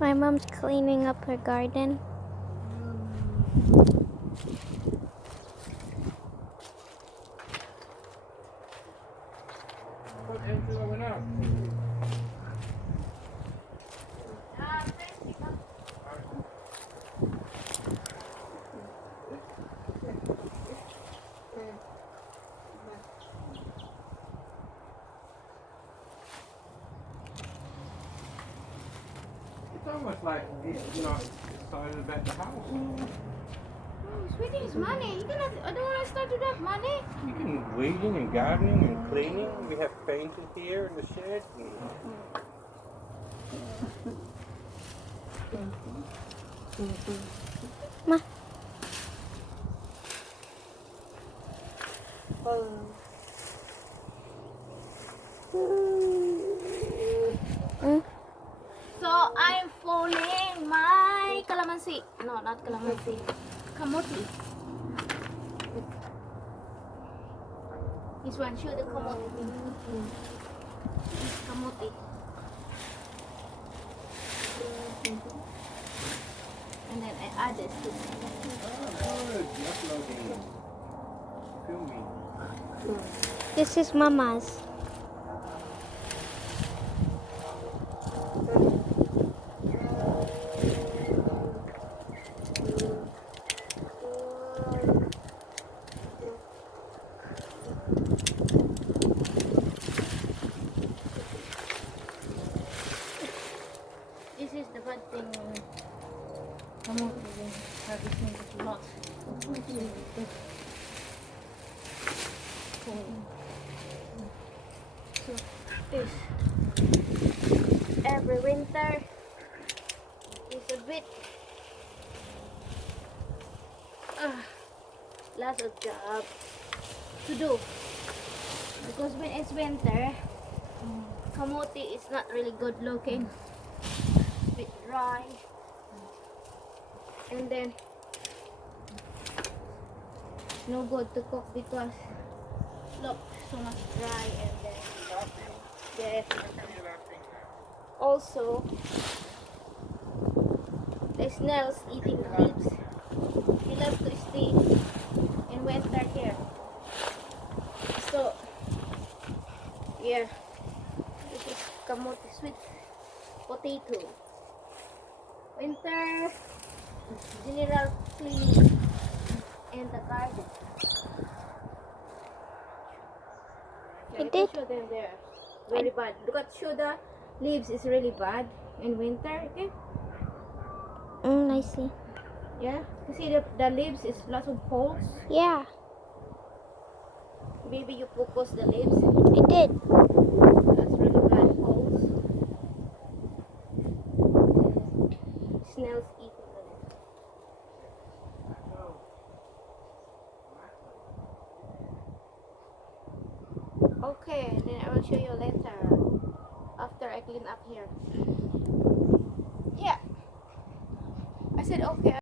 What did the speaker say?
My mom's cleaning up her garden. It's almost like it's not excited about the house. Oh, sweetie, it's money. I don't want to start with that money. You can weeding and gardening and cleaning. We have painting here in the shed. Ma. Mm. So I'm phoning my calamansi. No, not calamansi. Kamote. This one, show the kamote. Kamote. And then I add this to Uploading. Filming. This is Mama's. This is the bad thing. Kamote harvesting is not. So this every winter is a bit lots of job to do because when it's winter, kamote is not really good looking, a bit dry, and then no good to cook because look, so much dry, and then yes, also the snails eating the leaves. He loves to stay in winter here. So yeah, this is kamote, sweet potato. Winter general cleaning in the garden. You I did? can show them there. Very bad. Look at, show the leaves is really bad in winter. Okay. I see. Yeah. You see the leaves is lots of holes. Yeah, Maybe you focus the leaves. I did. That's really bad holes. Snails eating the leaves. Okay, then I will show you later after I clean up here. Yeah. I said okay.